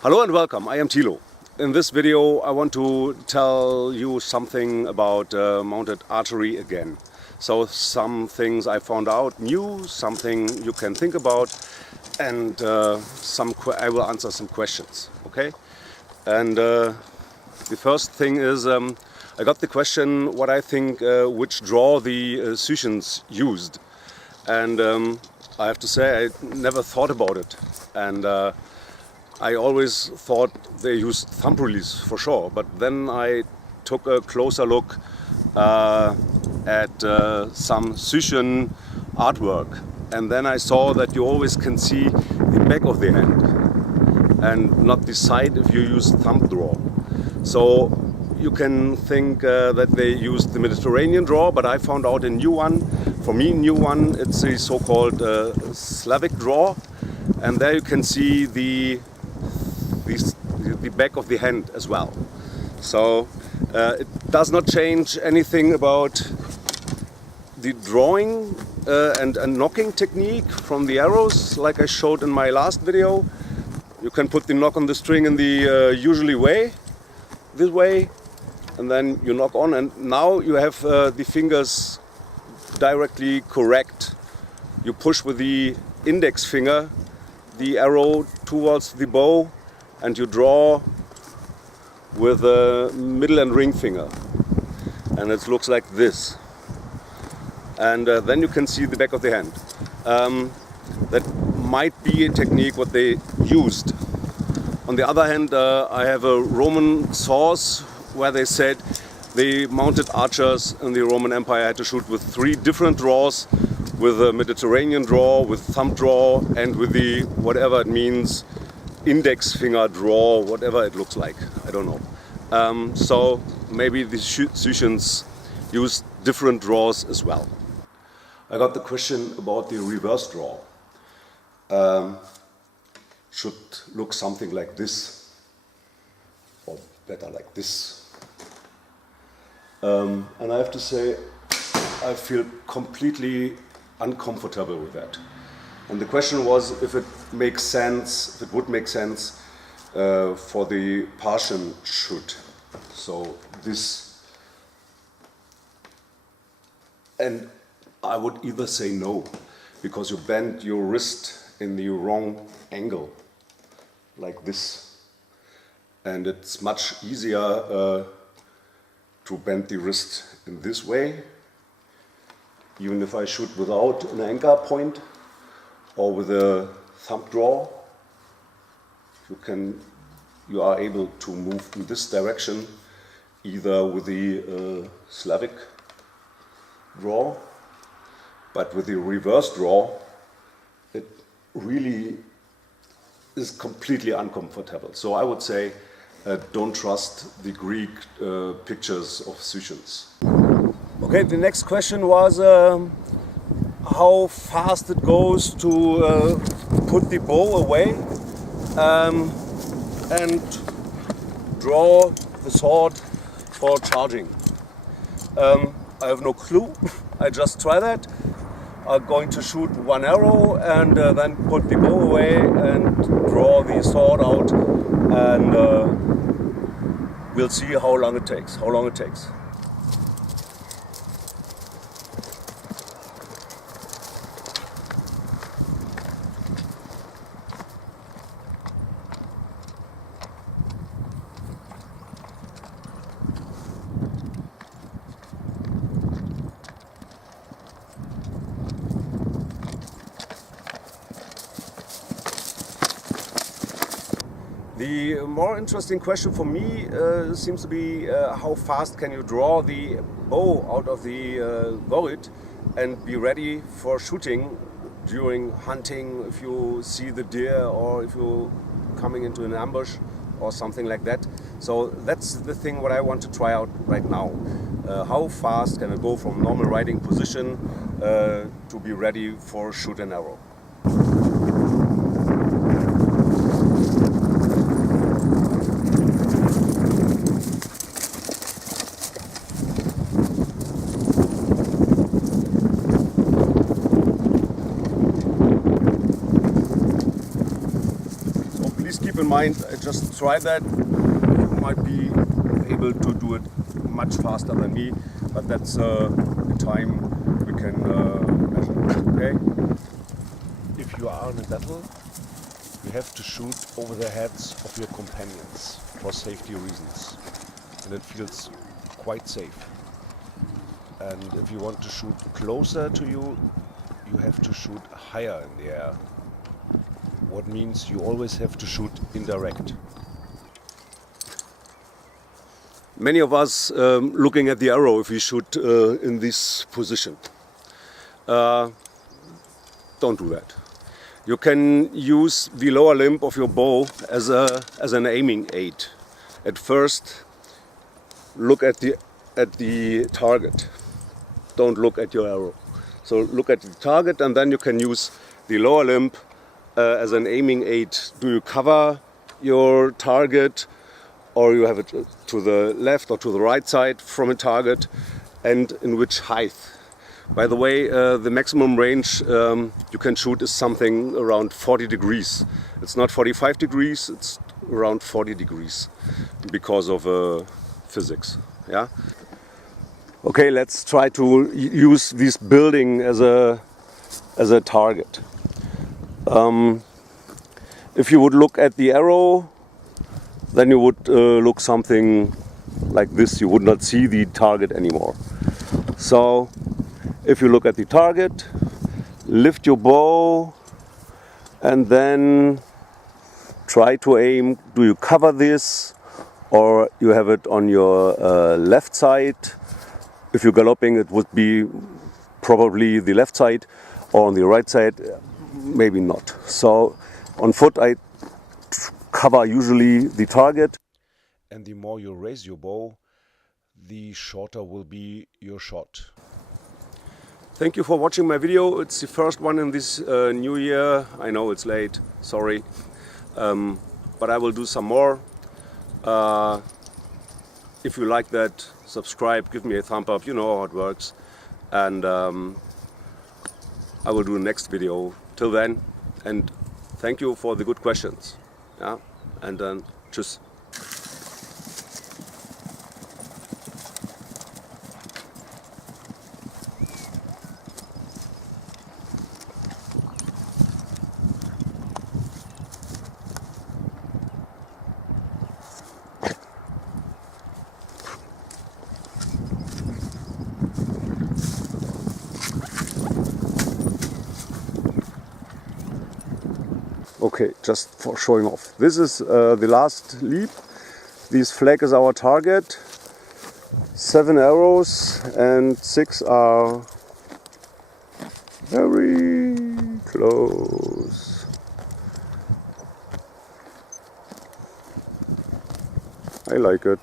Hello and welcome, I am Thilo. In this video I want to tell you something about mounted archery again. So some things I found out new, something you can think about, and I will answer some questions, okay? And the first thing is I got the question what I think which draw the Scythians used. And I have to say I never thought about it. And I always thought they used thumb release for sure, but then I took a closer look at some Scythian artwork, and then I saw that you always can see the back of the hand and not the side if you use thumb draw. So you can think that they used the Mediterranean draw, but I found out a new one. For me, new one, it's the so-called Slavic draw, and there you can see the back of the hand as well. So it does not change anything about the drawing and knocking technique from the arrows, like I showed in my last video. You can put the knock on the string in the usually way, this way, and then you knock on, and now you have the fingers directly correct. You push with the index finger the arrow towards the bow, and you draw with the middle and ring finger, and it looks like this. And then you can see the back of the hand. That might be a technique what they used. On the other hand, I have a Roman source where they said the mounted archers in the Roman Empire had to shoot with 3 different draws, with a Mediterranean draw, with thumb draw, and with the whatever it means, index finger draw, whatever it looks like, I don't know. So maybe the Scythians use different draws as well. I got the question about the reverse draw. Should look something like this, or better like this. And I have to say, I feel completely uncomfortable with that. And the question was if it makes sense, if it would make sense for the Partian shoot. So this, and I would either say no, because you bend your wrist in the wrong angle, like this. And it's much easier to bend the wrist in this way, even if I shoot without an anchor point or with a thumb draw. You are able to move in this direction, either with the Slavic draw, but with the reverse draw, it really is completely uncomfortable. So I would say don't trust the Greek pictures of Scythians. Okay, the next question was how fast it goes to put the bow away and draw the sword for charging. I have no clue. I just try that. I'm going to shoot 1 arrow and then put the bow away and draw the sword out, and we'll see how long it takes. The more interesting question for me seems to be how fast can you draw the bow out of the gourd and be ready for shooting during hunting, if you see the deer or if you're coming into an ambush or something like that. So that's the thing what I want to try out right now. How fast can I go from normal riding position to be ready for shoot an arrow. keep in mind, I just tried that. You might be able to do it much faster than me, but that's the time we can measure. Okay? If you are in a battle, you have to shoot over the heads of your companions for safety reasons, and it feels quite safe. And if you want to shoot closer to you, you have to shoot higher in the air. What means you always have to shoot indirect. Many of us looking at the arrow if we shoot in this position. Don't do that. You can use the lower limb of your bow as an aiming aid. At first, look at the target. Don't look at your arrow. So look at the target, and then you can use the lower limb as an aiming aid. Do you cover your target, or you have it to the left or to the right side from a target, and in which height? By the way, the maximum range you can shoot is something around 40 degrees. It's not 45 degrees, it's around 40 degrees because of physics. Yeah. Okay, let's try to use this building as a target. If you would look at the arrow, then you would look something like this. You would not see the target anymore. So if you look at the target, lift your bow and then try to aim. Do you cover this, or you have it on your left side? If you're galloping, it would be probably the left side, or on the right side, maybe not. So on foot I cover usually the target. And the more you raise your bow, the shorter will be your shot. Thank you for watching my video. It's the first one in this new year. I know it's late, sorry. But I will do some more. If you like that, subscribe, give me a thumb up, you know how it works. And I will do the next video. Till then, and thank you for the good questions. Yeah? And then, tschüss. Okay, just for showing off. This is the last leap. This flag is our target. 7 arrows and 6 are very close. I like it.